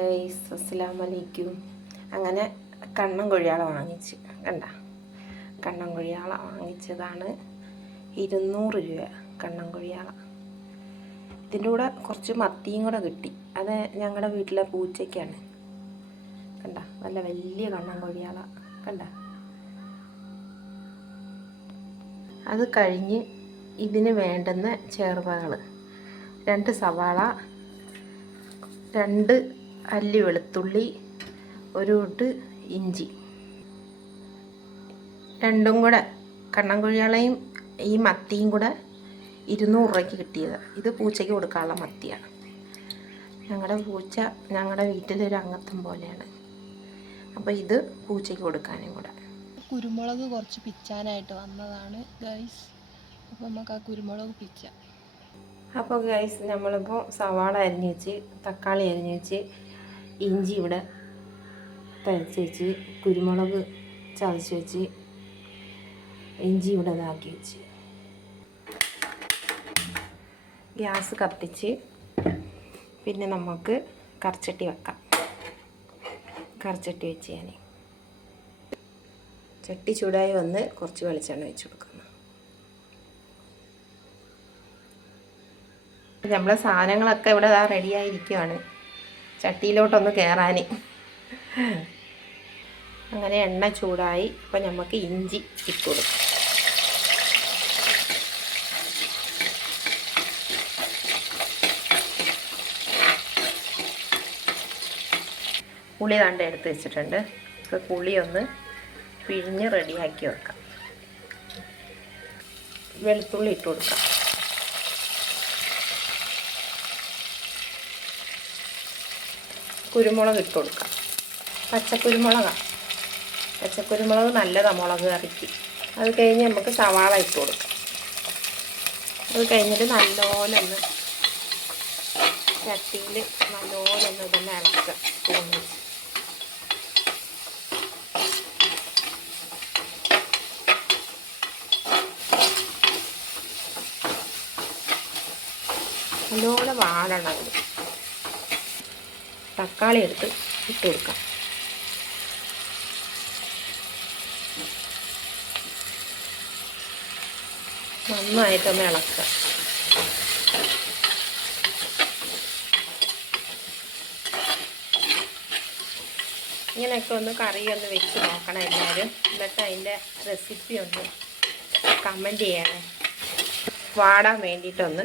അസ്സലാമലൈക്കും. അങ്ങനെ കണ്ണൻ കൊഴിയാള വാങ്ങിച്ച് കണ്ണൻ കൊഴിയാള വാങ്ങിച്ചതാണ് 200 രൂപ. കണ്ണൻ കൊഴിയാള ഇതിൻ്റെ കൂടെ കുറച്ച് മത്തിയും കൂടെ കിട്ടി. അത് ഞങ്ങളുടെ വീട്ടിലെ പൂച്ചയ്ക്കാണ്. നല്ല വലിയ കണ്ണൻ കൊഴിയാള അത് കഴിഞ്ഞ് ഇതിന് വേണ്ടുന്ന ചേർവകൾ 2 സവാള, 2 അല്ലി വെളുത്തുള്ളി, 1 ഇട്ട് ഇഞ്ചി. രണ്ടും കൂടെ കണ്ണൻ കൊഴിയാളയും ഈ മത്തിയും കൂടെ 200 രൂപയ്ക്ക് കിട്ടിയത്. ഇത് പൂച്ചയ്ക്ക് കൊടുക്കാനുള്ള മത്തിയാണ്. ഞങ്ങളുടെ പൂച്ച ഞങ്ങളുടെ വീട്ടിലൊരു അംഗത്വം പോലെയാണ്. അപ്പോൾ ഇത് പൂച്ചയ്ക്ക് കൊടുക്കാനും കൂടെ. കുരുമുളക് കുറച്ച് പിച്ചാനായിട്ട് വന്നതാണ് ഗൈസ്. അപ്പോൾ നമുക്ക് ആ കുരുമുളക് പിച്ചാം. അപ്പോൾ ഗൈസ് നമ്മളിപ്പോൾ സവാള അരിഞ്ഞ് വെച്ച്, തക്കാളി അരിഞ്ഞ് വെച്ച്, ഇഞ്ചി ഇവിടെ തരച്ച് വെച്ച്, കുരുമുളക് ചതച്ച് വെച്ച്, ഇഞ്ചി ഇവിടെ ഇതാക്കി വെച്ച്, ഗ്യാസ് കത്തിച്ച് പിന്നെ നമുക്ക് കറിച്ചട്ടി വെക്കാം. കറിച്ചട്ടി വെച്ച് ഞാൻ ചട്ടി ചൂടായി വന്ന് കുറച്ച് വെളിച്ചെണ്ണ വെച്ച് കൊടുക്കുന്നു. നമ്മളെ സാധനങ്ങളൊക്കെ ഇവിടെ റെഡിയായിരിക്കുകയാണ് ചട്ടിയിലോട്ടൊന്ന് കയറാൻ. അങ്ങനെ എണ്ണ ചൂടായി. അപ്പോൾ നമുക്ക് ഇഞ്ചി ഇട്ട് കൊടുക്കാം. പുളി തണ്ട് എടുത്ത് വെച്ചിട്ടുണ്ട്. ഇപ്പോൾ പുളി ഒന്ന് പിഴിഞ്ഞ് റെഡിയാക്കി വെക്കാം. വെളുത്തുള്ളി ഇട്ട് കൊടുക്കാം. കുരുമുളക് ഇട്ട് കൊടുക്കാം. പച്ചക്കുരുമുളക് നല്ലതാണ് മുളക് കറിക്ക്. അത് കഴിഞ്ഞ് നമുക്ക് സവാള ഇട്ട് കൊടുക്കാം. അത് കഴിഞ്ഞിട്ട് നല്ലപോലെ ഒന്ന് ചട്ടിയിൽ നല്ലപോലെ ഒന്ന് ഇതൊന്ന് ഇളക്കുക. നല്ലപോലെ വാടണം. അതിൽ തക്കാളി എടുത്ത് ഇട്ട് കൊടുക്കാം. നന്നായിട്ടൊന്ന് ഇളക്കുക. ഇങ്ങനെയൊക്കെ ഒന്ന് കറിയൊന്ന് വെച്ച് നോക്കണം എല്ലാവരും. എന്നിട്ട് അതിൻ്റെ റെസിപ്പി ഒന്ന് കമൻറ്റ് ചെയ്യണേ. വാടാൻ വേണ്ടിയിട്ടൊന്ന്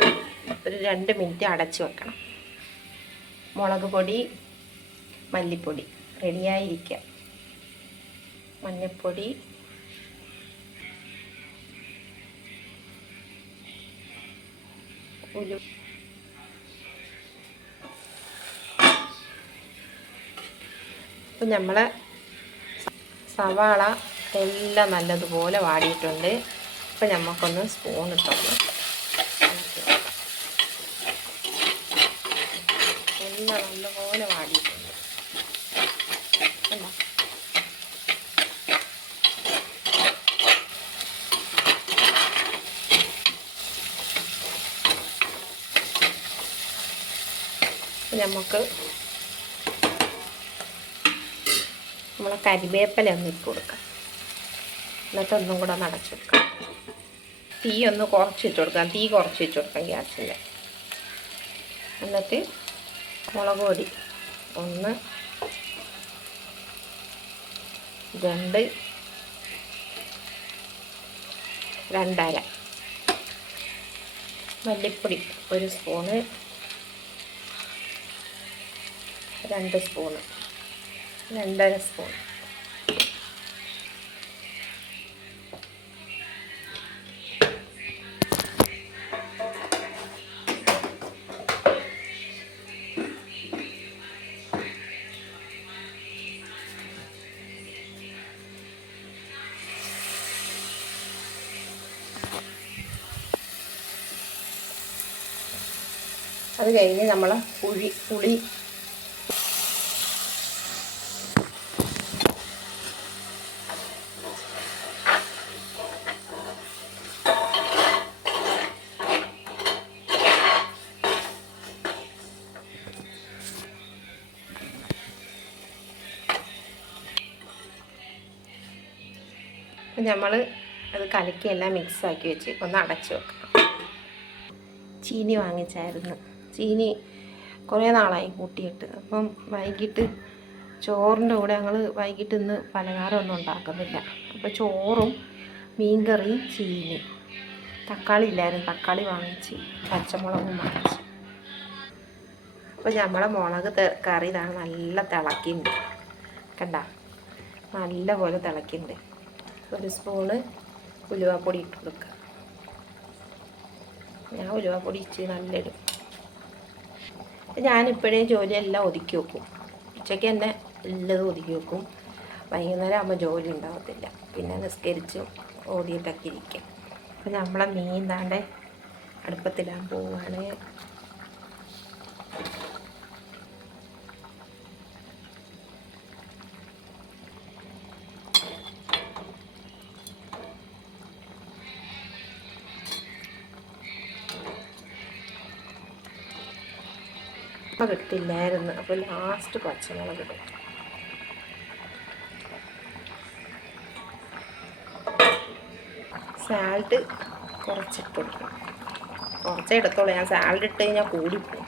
ഒരു 2 മിനിറ്റ് അടച്ച് വെക്കണം. മുളക് പൊടി, മല്ലിപ്പൊടി റെഡിയായിരിക്കുക. മഞ്ഞൾപ്പൊടി, ഉലു, ഇപ്പം നമ്മളെ സവാള എല്ലാം നല്ലതുപോലെ വാടിയിട്ടുണ്ട്. ഇപ്പം നമുക്കൊന്ന് സ്പൂൺ ഇട്ടൊന്ന് എല്ലാം നല്ലപോലെ വാടിയിട്ടുണ്ട്. നമുക്ക് നമ്മളെ കരിവേപ്പില ഒന്ന് ഇട്ട് കൊടുക്കാം. എന്നിട്ട് ഒന്നും കൂടെ ഒന്ന് അടച്ചു കൊടുക്കാം. തീ ഒന്ന് കുറച്ചിട്ട് കൊടുക്കാം. തീ കുറച്ച് വെച്ച് കൊടുക്കാം ഗ്യാസിൻ്റെ. എന്നിട്ട് മുളക് പൊടി 1, 2, 2.5, മല്ലിപ്പൊടി 1 സ്പൂണ്, 2 സ്പൂണ്, 2.5 സ്പൂൺ. അത് കഴിഞ്ഞ് നമ്മൾ പുളി അപ്പം നമ്മൾ അത് കലക്കി എല്ലാം മിക്സാക്കി വെച്ച് ഒന്ന് അടച്ച് വെക്കണം. ചീനി വാങ്ങിച്ചായിരുന്നു. ചീനി കുറേ നാളായി കൂട്ടിയിട്ട്. അപ്പം വൈകിട്ട് ചോറിൻ്റെ കൂടെ ഞങ്ങൾ വൈകിട്ട് ഇന്ന് പലഹാരമൊന്നും ഉണ്ടാക്കുന്നില്ല. അപ്പോൾ ചോറും മീൻകറിയും ചീനി. തക്കാളി ഇല്ലായിരുന്നു, തക്കാളി വാങ്ങിച്ച്, പച്ചമുളകും വാങ്ങിച്ച്. അപ്പോൾ നമ്മളെ മുളക് കറി ഇതാണ് നല്ല തിളക്കുന്നുണ്ട്. കണ്ട നല്ല പോലെ തിളക്കുന്നുണ്ട്. ഒരു സ്പൂണ് ഉലുവാപ്പൊടി ഇട്ട് കൊടുക്കുക. ഞാൻ ഉലുവാപ്പൊടി ഇച്ചിരി നല്ല ഇടും. ഞാനിപ്പോഴേ ജോലിയെല്ലാം ഒതുക്കി വെക്കും. ഉച്ചയ്ക്ക് തന്നെ എല്ലതും ഒതുക്കി വെക്കും. വൈകുന്നേരം ആകുമ്പോൾ ജോലി ഉണ്ടാകത്തില്ല. പിന്നെ നിസ്കരിച്ചും ഓടിയിട്ടൊക്കെ ഇരിക്കും. അപ്പം നമ്മളെ മീൻ താണ്ടെ അടുപ്പത്തിടാൻ പോവാണ്. കിട്ടില്ലായിരുന്നു. അപ്പോൾ ലാസ്റ്റ് പച്ചമുളക് ഇടും. സാൽട്ട് കുറച്ചിട്ട് കൊടുക്കണം. കുറച്ചേ എടുത്തോളൂ. ഞാൻ സാൽട്ട് ഇട്ട് കഴിഞ്ഞാൽ കൂടിപ്പോകും.